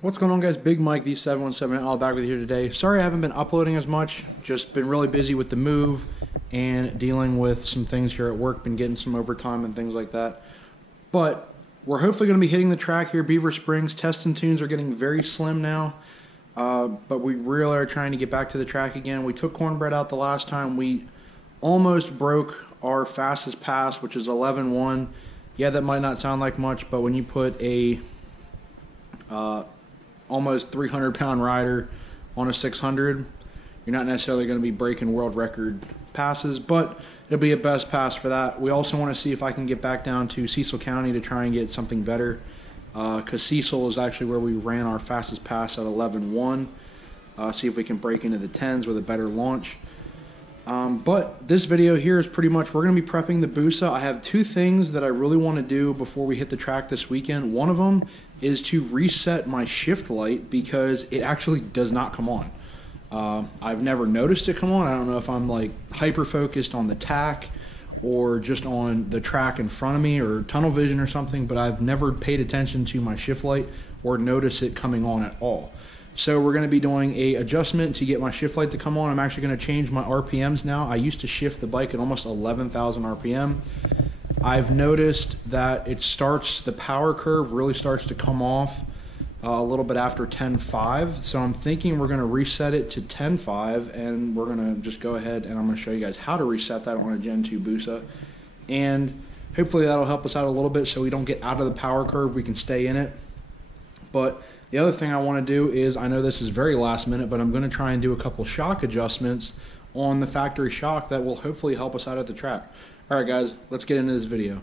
What's going on, guys? Big Mike, the 717 all back with you here today. Sorry I haven't been uploading as much. Just been really busy with the move and dealing with some things here at work. Been getting some overtime and things like that. But we're hopefully going to be hitting the track here. Beaver Springs. Test and tunes are getting very slim now. But we really are trying to get back to the track again. We took Cornbread out the last time. We almost broke our fastest pass, which is 11.1. Yeah, that might not sound like much, but when you put a almost 300-pound rider on a 600, you're not necessarily going to be breaking world record passes, but it'll be a best pass for that. We also want to see if I can get back down to Cecil County to try and get something better, because Cecil is actually where we ran our fastest pass at 11.1. See if we can break into the 10s with a better launch. But this video here is pretty much, we're going to be prepping the Busa. I have two things that I really want to do before we hit the track this weekend. One of them is to reset my shift light because it actually does not come on. I've never noticed it come on. I don't know if I'm like hyper focused on the tack or just on the track in front of me or tunnel vision or something, but I've never paid attention to my shift light or noticed it coming on at all. So we're going to be doing a adjustment to get my shift light to come on. I'm actually going to change my RPMs now. I used to shift the bike at almost 11,000 RPM. I've noticed that the power curve really starts to come off a little bit after 10.5. So I'm thinking we're going to reset it to 10.5, and we're going to just go ahead and I'm going to show you guys how to reset that on a Gen 2 Busa. And hopefully that'll help us out a little bit so we don't get out of the power curve. We can stay in it. But the other thing I want to do is, I know this is very last minute, but I'm going to try and do a couple shock adjustments on the factory shock that will hopefully help us out at the track. Alright guys, let's get into this video.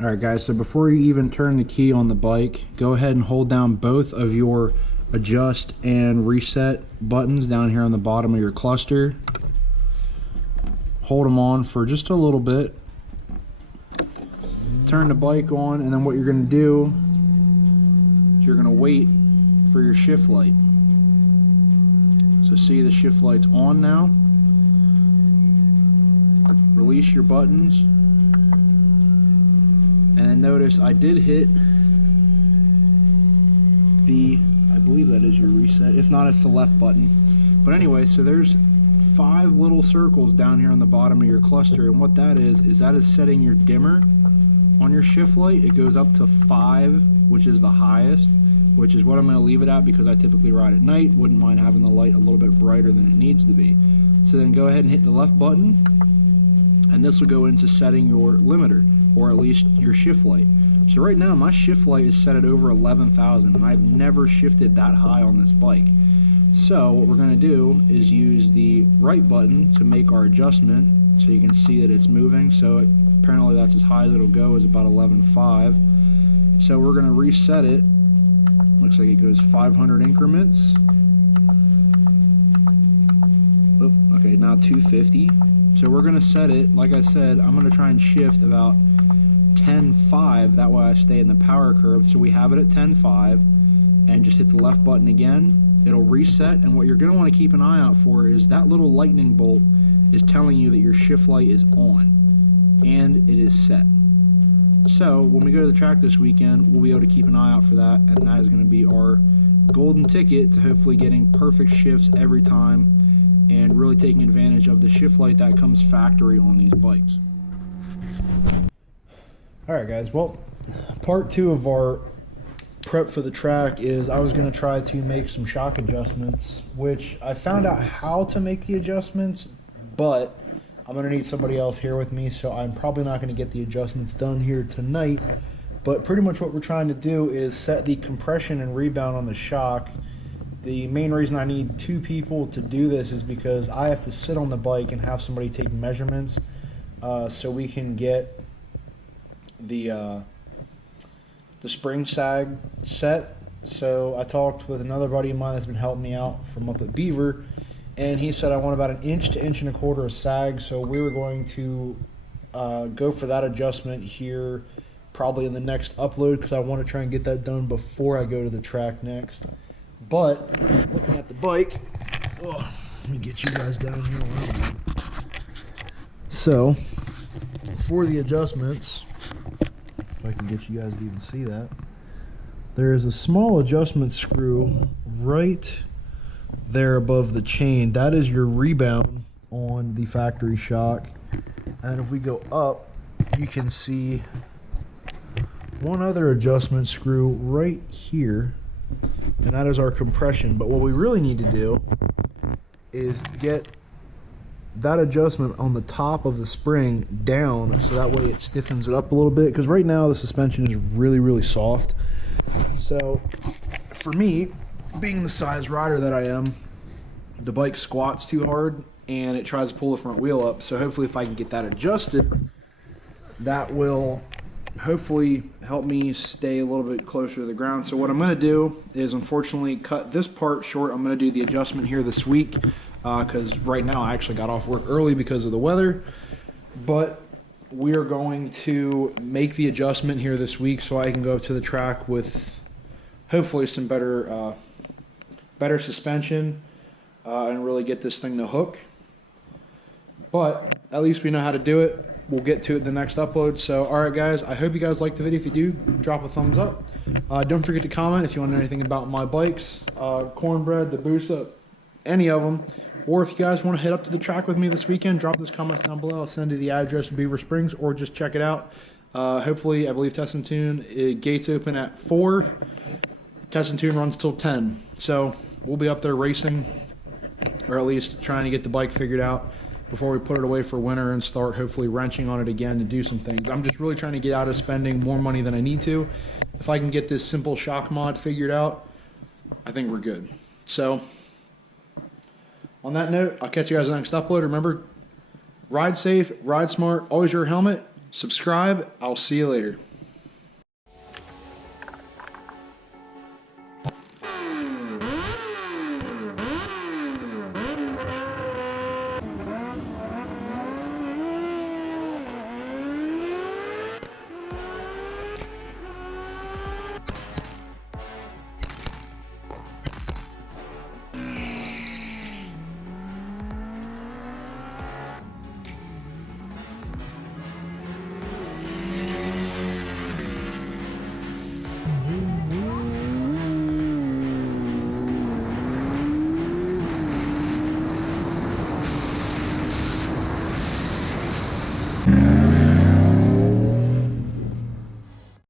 Alright guys, so before you even turn the key on the bike, go ahead and hold down both of your adjust and reset buttons down here on the bottom of your cluster. Hold them on for just a little bit. Turn the bike on, and then what you're going to do, you're going to wait for your shift light. So see, the shift light's on now. Release your buttons. And then notice I did hit I believe that is your reset. If not, it's the left button. But anyway, so there's 5 little circles down here on the bottom of your cluster. And what that is setting your dimmer on your shift light. It goes up to 5, which is the highest, which is what I'm going to leave it at because I typically ride at night. Wouldn't mind having the light a little bit brighter than it needs to be. So then go ahead and hit the left button, and this will go into setting your limiter, or at least your shift light. So right now my shift light is set at over 11,000, and I've never shifted that high on this bike. So what we're going to do is use the right button to make our adjustment so you can see that it's moving. So apparently that's as high as it'll go, is about 11.5. So we're going to reset it. Looks like it goes 500 increments. Oh, okay, now 250. So we're going to set it, like I said, I'm going to try and shift about 10.5. That way I stay in the power curve. So we have it at 10.5, and just hit the left button again. It'll reset, and what you're going to want to keep an eye out for is that little lightning bolt is telling you that your shift light is on, and it is set. So when we go to the track this weekend, we'll be able to keep an eye out for that, and that is going to be our golden ticket to hopefully getting perfect shifts every time and really taking advantage of the shift light that comes factory on these bikes. Alright guys, well, part 2 of our prep for the track is I was going to try to make some shock adjustments, which I found out how to make the adjustments, but I'm going to need somebody else here with me, so I'm probably not going to get the adjustments done here tonight. But pretty much what we're trying to do is set the compression and rebound on the shock. The main reason I need 2 people to do this is because I have to sit on the bike and have somebody take measurements so we can get the spring sag set. So I talked with another buddy of mine that's been helping me out from up at Beaver, and he said I want about 1 inch to 1.25 inches of sag. So we were going to go for that adjustment here probably in the next upload, because I want to try and get that done before I go to the track next. But looking at the bike, let me get you guys down here. So for the adjustments, if I can get you guys to even see that, there is a small adjustment screw right there above the chain. That is your rebound on the factory shock. And if we go up, you can see one other adjustment screw right here, and that is our compression. But what we really need to do is get that adjustment on the top of the spring down, so that way it stiffens it up a little bit, because right now the suspension is really soft. So for me, being the size rider that I am, the bike squats too hard and it tries to pull the front wheel up. So hopefully if I can get that adjusted, that will hopefully help me stay a little bit closer to the ground. So what I'm going to do is, unfortunately, cut this part short. I'm going to do the adjustment here this week, because right now I actually got off work early because of the weather. But we are going to make the adjustment here this week so I can go to the track with hopefully some better suspension and really get this thing to hook. But at least we know how to do it. We'll get to it in the next upload. So, all right, guys, I hope you guys liked the video. If you do, drop a thumbs up. Don't forget to comment if you want to know anything about my bikes, Cornbread, the Busa, any of them. Or if you guys want to head up to the track with me this weekend, drop those comments down below. I'll send you the address in Beaver Springs, or just check it out. Hopefully, I believe Test and Tune, gates open at 4. Test and Tune runs till 10. So we'll be up there racing, or at least trying to get the bike figured out before we put it away for winter and start hopefully wrenching on it again to do some things. I'm just really trying to get out of spending more money than I need to. If I can get this simple shock mod figured out, I think we're good. So on that note, I'll catch you guys in the next upload. Remember, ride safe, ride smart, always wear a helmet, subscribe. I'll see you later.